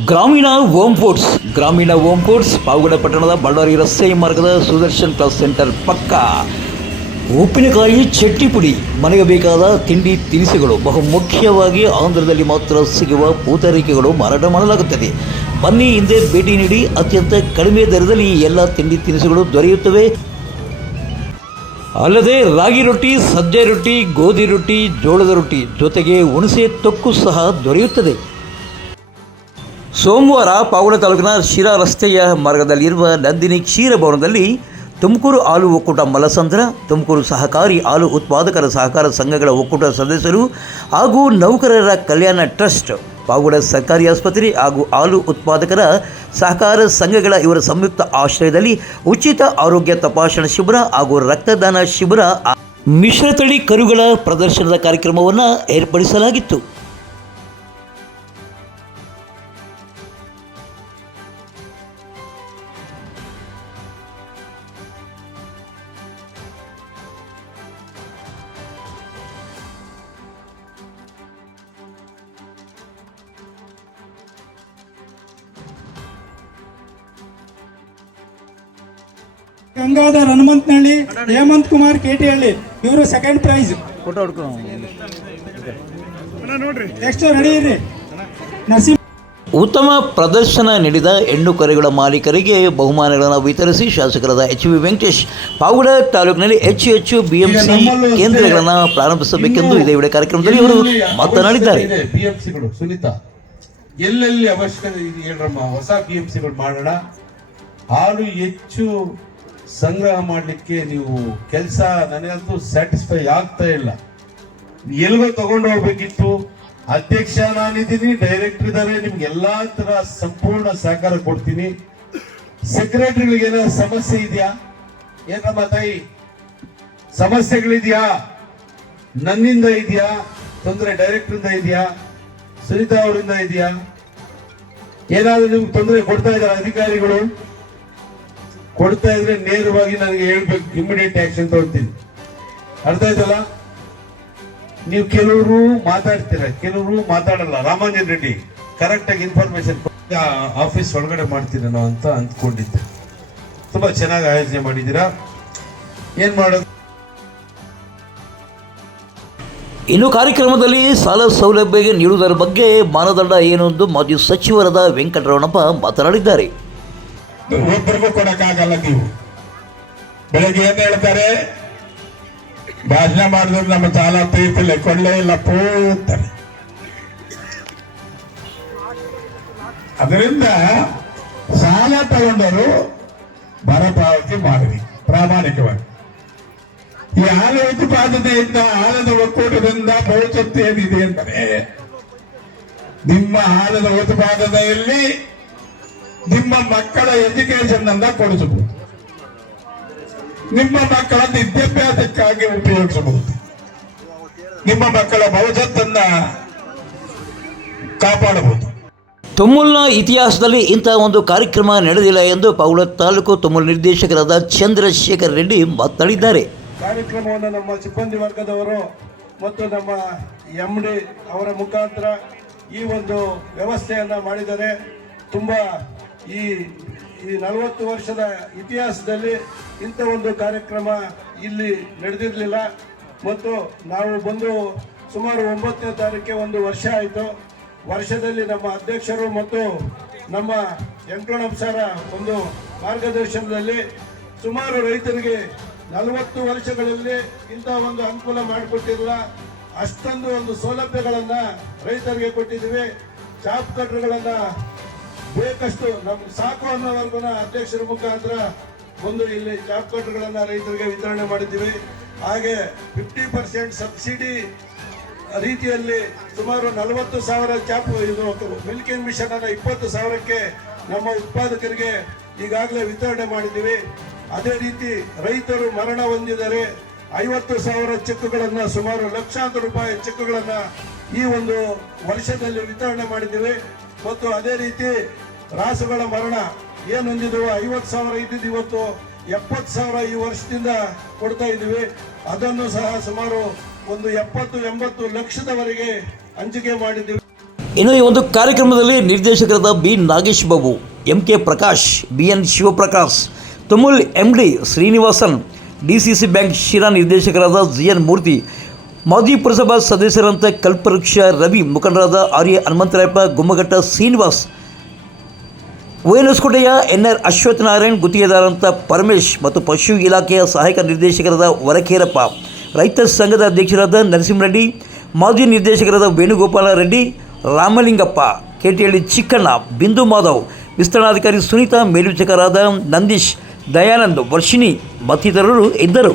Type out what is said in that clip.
ಗ್ರಾಮೀಣ home forts ಗ್ರಾಮೀಣ home forts Pavagada ಪಟ್ಟಣದ ಬಳ್ಳಾರಿ ರಸ್ತೆ ಮಾರ್ಗದ ಸುದರ್ಶನ್ ಕ್ಲಾಸ್ ಸೆಂಟರ್ ಪಕ್ಕ. ಉಪ್ಪಿನಕಾಯಿ ಚಟ್ನಿ ಪುಡಿ. ಮನೆಗೆ ಬೇಕಾದ ತಿಂಡಿ ತಿನಿಸುಗಳು. ಬಹು ಮುಖ್ಯವಾಗಿ ಆಂಧ್ರದಲ್ಲಿ ಮಾತ್ರ ಸಿಗುವ ಪೂತರಿಕೆಗಳು ಮಾರಾಟ ಮಾಡಲಾಗುತ್ತದೆ. ಬನ್ನಿ ಹಿಂದೆ ಭೇಟಿ ನೀಡಿ ಅತ್ಯಂತ ಕಡಿಮೆ ದರದಲ್ಲಿ ಎಲ್ಲ ತಿಂಡಿ ತಿನಿಸುಗಳು ದೊರೆಯುತ್ತವೆ. ಅಲ್ಲದೆ ರಾಗಿ ರೊಟ್ಟಿ, ಸಜ್ಜೆ ರೊಟ್ಟಿ, ಗೋಧಿ ರೊಟ್ಟಿ, ಜೋಳದ ರೊಟ್ಟಿ ಜೊತೆಗೆ ಹುಣಸೆ ತೊಕ್ಕು ಸಹ ದೊರೆಯುತ್ತದೆ. ಸೋಮವಾರ ಪಾವಗಡ ತಾಲೂಕಿನ ಶಿರಾ ರಸ್ತೆಯ ಮಾರ್ಗದಲ್ಲಿರುವ ನಂದಿನಿ ಕ್ಷೀರಭವನದಲ್ಲಿ ತುಮಕೂರು ಹಾಲು ಒಕ್ಕೂಟ ಮಲಸಂದ್ರ, ತುಮಕೂರು ಸಹಕಾರಿ ಹಾಲು ಉತ್ಪಾದಕರ ಸಹಕಾರ ಸಂಘಗಳ ಒಕ್ಕೂಟ ಸದಸ್ಯರು ಹಾಗೂ ನೌಕರರ ಕಲ್ಯಾಣ ಟ್ರಸ್ಟ್ ಪಾವಗಡ ಸರ್ಕಾರಿ ಆಸ್ಪತ್ರೆ ಹಾಗೂ ಹಾಲು ಉತ್ಪಾದಕರ ಸಹಕಾರ ಸಂಘಗಳ ಇವರ ಸಂಯುಕ್ತ ಆಶ್ರಯದಲ್ಲಿ ಉಚಿತ ಆರೋಗ್ಯ ತಪಾಸಣಾ ಶಿಬಿರ ಹಾಗೂ ರಕ್ತದಾನ ಶಿಬಿರ ಮಿಶ್ರತಳಿ ಕರುಗಳ ಪ್ರದರ್ಶನದ ಕಾರ್ಯಕ್ರಮವನ್ನು ಏರ್ಪಡಿಸಲಾಗಿತ್ತು. ಗಂಗಾಧರ್ ಹನುಮಂತನಹಳ್ಳಿ ಹೇಮಂತ್ ಕುಮಾರ್ ಕೆಟಿಹಳ್ಳಿ ಇವರು ಸೆಕೆಂಡ್ ಪ್ರೈಸ್ ನೆಕ್ಸ್ಟ್ ರೆಡಿ ಇರ್ರಿ ನರಸಿಂಹ ಉತ್ತಮ ಪ್ರದರ್ಶನ ನೀಡಿದ ಹೆಣ್ಣು ಕರೆಗಳ ಮಾಲೀಕರಿಗೆ ಬಹುಮಾನಗಳನ್ನು ವಿತರಿಸಿ ಶಾಸಕರಾದ ಎಚ್ ವಿ ವೆಂಕಟೇಶ್ ಪಾವಗಡ ತಾಲೂಕಿನಲ್ಲಿ ಹೆಚ್ಚು ಹೆಚ್ಚು ಬಿಎಂಸಿ ಕೇಂದ್ರಗಳನ್ನು ಪ್ರಾರಂಭಿಸಬೇಕೆಂದು ಇದೇ ವೇಳೆ ಕಾರ್ಯಕ್ರಮದಲ್ಲಿ ಅವರು ಮಾತನಾಡಿದ್ದಾರೆ. ಬಿಎಂಸಿಗಳು ಸುನೀತಾ ಎಲ್ಲೆಲ್ಲಿ ಅವಶ್ಯಕತೆ ಇದೆ ಹೇಳ್ರಮ್ಮ? ಹೊಸ ಬಿಎಂಸಿಗಳು ಮಾಡೋಣ. ಹಾಲು ಹೆಚ್ಚು ಸಂಗ್ರಹ ಮಾಡಲಿಕ್ಕೆ ನೀವು ಕೆಲಸ ನನಗಂತೂ ಸ್ಯಾಟಿಸ್ಫೈ ಆಗ್ತಾ ಇಲ್ಲ. ಎಲ್ಲಿಗೋ ತಗೊಂಡು ಹೋಗ್ಬೇಕಿತ್ತು. ಅಧ್ಯಕ್ಷ ನಾನಿದ್ದೀನಿ ಡೈರೆಕ್ಟರ್ ಇದ್ದಾರೆ ನಿಮ್ಗೆ ಎಲ್ಲಾ ತರ ಸಂಪೂರ್ಣ ಸಹಕಾರ ಕೊಡ್ತೀನಿ. ಸೆಕ್ರೆಟರಿಗಳಿಗೆ ಏನಾದ್ರು ಸಮಸ್ಯೆ ಇದೆಯಾ? ಏನಮ್ಮ ತಾಯಿ? ಸಮಸ್ಯೆಗಳಿದೆಯಾ? ನನ್ನಿಂದ ಇದೆಯಾ? ತೊಂದರೆ ಡೈರೆಕ್ಟರ್ ಇಂದ ಇದೆಯಾ? ಸುನೀತಾ ಅವರಿಂದ ಇದೆಯಾ? ಏನಾದ್ರೂ ನಿಮ್ಗೆ ತೊಂದರೆ ಕೊಡ್ತಾ ಇದ್ದಾರೆ ಅಧಿಕಾರಿಗಳು? ಕೊಡ್ತಾ ಇದ್ರೆ ನೇರವಾಗಿ ನನಗೆ ಹೇಳ್ಬೇಕು ಇಮಿಡಿಯೇಟ್ ಆಕ್ಷನ್ ತಗೊಳ್ತೀನಿ. ಅರ್ಥ ಆಯ್ತಲ್ಲ ನೀವು ಕೆಲವರು ಮಾತಾಡ್ತೀರ, ಕೆಲವರು ಮಾತಾಡಲ್ಲ. ರಾಮಾಂಜನ್ ರೆಡ್ಡಿ ಕರೆಕ್ಟ್ ಆಗಿ ಇನ್ಫಾರ್ಮೇಶನ್ ಆಫೀಸ್ ಒಳಗಡೆ ಮಾಡ್ತೀರೇನೋ ಅಂತ ಅಂದ್ಕೊಂಡಿದ್ದೆ. ತುಂಬಾ ಚೆನ್ನಾಗಿ ಆಯೋಜನೆ ಮಾಡಿದ್ದೀರಾ? ಏನ್ ಮಾಡೋದು? ಇನ್ನು ಕಾರ್ಯಕ್ರಮದಲ್ಲಿ ಸಾಲ ಸೌಲಭ್ಯ ನೀಡುವುದರ ಬಗ್ಗೆ ಮಾನದಂಡ ಏನು ಎಂದು ಮಾಜಿ ಸಚಿವರಾದ ವೆಂಕಟರಮಣಪ್ಪ ಮಾತನಾಡಿದ್ದಾರೆ. ಒಬ್ಬರಿಗೂ ಕೊಡಕ್ಕಾಗಲ್ಲ ನೀವು. ಬೆಳಗ್ಗೆ ಏನ್ ಹೇಳ್ತಾರೆ? ಭಾಷಣ ಮಾಡಿದ್ರೆ ನಮ್ಮ ಸಾಲ ತೀರ್ತಿಲ್ಲ, ಕೊಳ್ಳೇ ಇಲ್ಲ, ಪೋ ಅದರಿಂದ ಸಾಲ ತಗೊಂಡವರು ಬರ ಪಾವತಿ ಮಾಡಿರಿ, ಪ್ರಾಮಾಣಿಕವಾಗಿ. ಈ ಹಾಲು ಉತ್ಪಾದನೆಯಿಂದ ಹಾಲದ ಒಕ್ಕೂಟದಿಂದ ಭವಿಷ್ಯತ್ತು ಏನಿದೆ ಅಂದರೆ ನಿಮ್ಮ ಹಾಲದ ಉತ್ಪಾದನೆಯಲ್ಲಿ ನಿಮ್ಮ ಮಕ್ಕಳ ಎಜುಕೇಶನ್ ಅನ್ನ ಕೊಡಿಸಬಹುದು. ನಿಮ್ಮ ಮಕ್ಕಳ ವಿದ್ಯಾಭ್ಯಾಸಕ್ಕಾಗಿ ಉಪಯೋಗಿಸಬಹುದು. ನಿಮ್ಮ ಮಕ್ಕಳ ಭವಿಷ್ಯತ್ತನ್ನ ಕಾಪಾಡಬಹುದು. ತುಮುಲ್ನ ಇತಿಹಾಸದಲ್ಲಿ ಇಂತಹ ಒಂದು ಕಾರ್ಯಕ್ರಮ ನಡೆದಿಲ್ಲ ಎಂದು ಪೌಳ ತಾಲೂಕು ತುಮುಲ್ ನಿರ್ದೇಶಕರಾದ ಚಂದ್ರಶೇಖರ್ ರೆಡ್ಡಿ ಮಾತನಾಡಿದ್ದಾರೆ. ಕಾರ್ಯಕ್ರಮವನ್ನು ನಮ್ಮ ಸಿಬ್ಬಂದಿ ವರ್ಗದವರು ಮತ್ತು ನಮ್ಮ ಎಂ ಡಿ ಅವರ ಮುಖಾಂತರ ಈ ಒಂದು ವ್ಯವಸ್ಥೆಯನ್ನು ಮಾಡಿದ್ದಾರೆ ತುಂಬಾ ಈ ಈ ನಲವತ್ತು ವರ್ಷದ ಇತಿಹಾಸದಲ್ಲಿ ಇಂಥ ಒಂದು ಕಾರ್ಯಕ್ರಮ ಇಲ್ಲಿ ನಡೆದಿರಲಿಲ್ಲ. ಮತ್ತು ನಾವು ಬಂದು ಸುಮಾರು ಒಂಬತ್ತನೇ ತಾರೀಕಿಗೆ ಒಂದು ವರ್ಷ ಆಯಿತು. ವರ್ಷದಲ್ಲಿ ನಮ್ಮ ಅಧ್ಯಕ್ಷರು ಮತ್ತು ನಮ್ಮ ವೆಂಕಟರಮಣ ಸರ ಒಂದು ಮಾರ್ಗದರ್ಶನದಲ್ಲಿ ಸುಮಾರು ರೈತರಿಗೆ ನಲವತ್ತು ವರ್ಷಗಳಲ್ಲಿ ಇಂಥ ಒಂದು ಅನುಕೂಲ ಮಾಡಿಕೊಟ್ಟಿಲ್ಲ ಅಷ್ಟೊಂದು ಒಂದು ಸೌಲಭ್ಯಗಳನ್ನು ರೈತರಿಗೆ ಕೊಟ್ಟಿದ್ದೀವಿ. ಚಾಪ್ ಕಟ್ರುಗಳನ್ನ ಬೇಕಷ್ಟು ನಮ್ಗೆ ಸಾಕು ಅನ್ನೋವರೆಗೂ ಅಧ್ಯಕ್ಷರ ಮುಖಾಂತರ ಒಂದು ಇಲ್ಲಿ ಜಾಬ್ ಕಾರ್ಡ್ಗಳನ್ನು ರೈತರಿಗೆ ವಿತರಣೆ ಮಾಡಿದ್ದೀವಿ. ಹಾಗೆ ಫಿಫ್ಟಿ ಪರ್ಸೆಂಟ್ ಸಬ್ಸಿಡಿ ರೀತಿಯಲ್ಲಿ ಸುಮಾರು ನಲವತ್ತು ಸಾವಿರ ಚಾಪ್ ಇದು ಮಿಲ್ಕಿಂಗ್ ಮಿಷನ್ ಅನ್ನ ಇಪ್ಪತ್ತು ಸಾವಿರಕ್ಕೆ ನಮ್ಮ ಉತ್ಪಾದಕರಿಗೆ ಈಗಾಗಲೇ ವಿತರಣೆ ಮಾಡಿದ್ದೀವಿ. ಅದೇ ರೀತಿ ರೈತರು ಮರಣ ಹೊಂದಿದರೆ ಐವತ್ತು ಸಾವಿರ ಚೆಕ್ಗಳನ್ನ ಸುಮಾರು ಲಕ್ಷಾಂತರ ರೂಪಾಯಿ ಚೆಕ್ಗಳನ್ನ ಈ ಒಂದು ವರ್ಷದಲ್ಲಿ ವಿತರಣೆ ಮಾಡಿದ್ದೀವಿ. ಮತ್ತು ಅದೇ ರೀತಿ ರಾಸುಗಳ ಮರಣ ಏನು ಹೊಂದಿದ್ವು ಐವತ್ತು ಸಾವಿರ ಇದ್ದಿದ್ದು ಇವತ್ತು ಎಪ್ಪತ್ತು ಸಾವಿರ ಈ ವರ್ಷದಿಂದ ಕೊಡ್ತಾ ಇದ್ದೀವಿ. ಅದನ್ನು ಸಹ ಸುಮಾರು ಒಂದು ಎಪ್ಪತ್ತು, ಎಂಬತ್ತು ಲಕ್ಷದವರೆಗೆ ಹಂಚಿಕೆ ಮಾಡಿದ್ದೀವಿ. ಇನ್ನು ಈ ಒಂದು ಕಾರ್ಯಕ್ರಮದಲ್ಲಿ ನಿರ್ದೇಶಕರಾದ B Nagesh Babu M K Prakash, B N Shivaprakash, Tumul M D Srinivasan D C C bank Sira ನಿರ್ದೇಶಕರಾದ ಜಿ ಎನ್ ಮೂರ್ತಿ, ಮಾಜಿ ಪುರಸಭಾ ಸದಸ್ಯರಂತ ಕಲ್ಪವೃಕ್ಷ ರವಿ, ಮುಖಂಡರಾದ ಆರ್ಯ ಹನುಮಂತರಾಯಪ್ಪ, ಗುಮ್ಮಘಟ್ಟ ಶ್ರೀನಿವಾಸ್ ಕೋಟೆಯ ಎನ್ ಆರ್ ಅಶ್ವತ್ಥನಾರಾಯಣ್ ಗುತ್ತಿಗೆದಾರಂಥ ಪರಮೇಶ್ ಮತ್ತು ಪಶು ಇಲಾಖೆಯ ಸಹಾಯಕ ನಿರ್ದೇಶಕರಾದ ವರಖೇರಪ್ಪ, ರೈತ ಸಂಘದ ಅಧ್ಯಕ್ಷರಾದ ನರಸಿಂಹರೆಡ್ಡಿ ಮಾಜಿ ನಿರ್ದೇಶಕರಾದ ವೇಣುಗೋಪಾಲ ರೆಡ್ಡಿ, ರಾಮಲಿಂಗಪ್ಪ ಕೆಟಿಹಳ್ಳಿ ಚಿಕ್ಕಣ್ಣ, ಬಿಂದು ಮಾಧವ್, ವಿಸ್ತರಣಾಧಿಕಾರಿ ಸುನೀತಾ ಮೇಲ್ವಿಚಾರಕರಾದ ನಂದೀಶ್, ದಯಾನಂದ್, ವರ್ಷಿಣಿ ಮತ್ತಿತರರು ಇದ್ದರು.